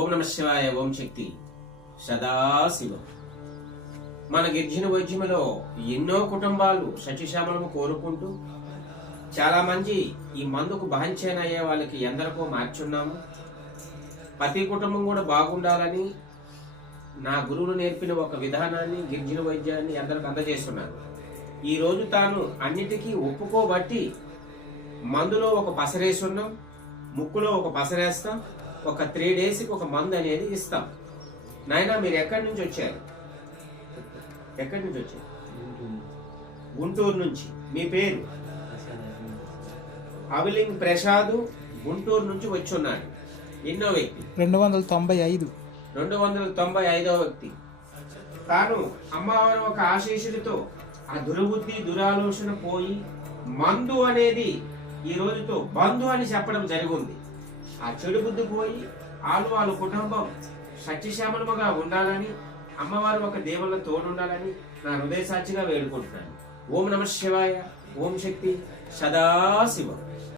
ఓం నమ శివాయ ఓం శక్తి. సదాశివం మన గిరిజన వైద్యములో ఎన్నో కుటుంబాలు సత్యశ్యామలము కోరుకుంటూ చాలా మంది ఈ మందుకు బాంఛనయ్యే వాళ్ళకి ఎందరికో మార్చున్నాము. ప్రతి కుటుంబం కూడా బాగుండాలని నా గురువులు నేర్పిన ఒక విధానాన్ని గిరిజన వైద్యాన్ని అందరికి అందజేస్తున్నాను. ఈ రోజు తాను అన్నిటికీ ఒప్పుకోబట్టి మందులో ఒక పసరేసున్నాం ముక్కులో ఒక పసరేస్తాం ఒక త్రీ డేస్కి ఒక మందు అనేది ఇస్తాం. నాయనా మీరు ఎక్కడి నుంచి వచ్చారు? ఎక్కడి నుంచి వచ్చారు? గుంటూరు నుంచి. మీ పేరు? అవిలింగ్ ప్రసాద్ గుంటూరు నుంచి వచ్చి ఉన్నాడు ఎన్నో వ్యక్తి? రెండు వందల తొంభై ఐదు రెండు వందల తొంభై ఐదవ వ్యక్తి. తాను అమ్మవారి ఒక ఆశీస్సులతో ఆ దుర్బుద్ధి దురాలోచన పోయి మందు అనేది ఈ రోజుతో బంధు అని చెప్పడం జరిగింది. ఆ చెడు బుద్ధి పోయి వాళ్ళు వాళ్ళ కుటుంబం సత్యశ్యామలముగా ఉండాలని అమ్మవారు ఒక దేవుళ్ళ తోడుండాలని నా హృదయ సాక్షిగా వేడుకుంటున్నాను. ఓం నమ శివాయ ఓం శక్తి సదాశివం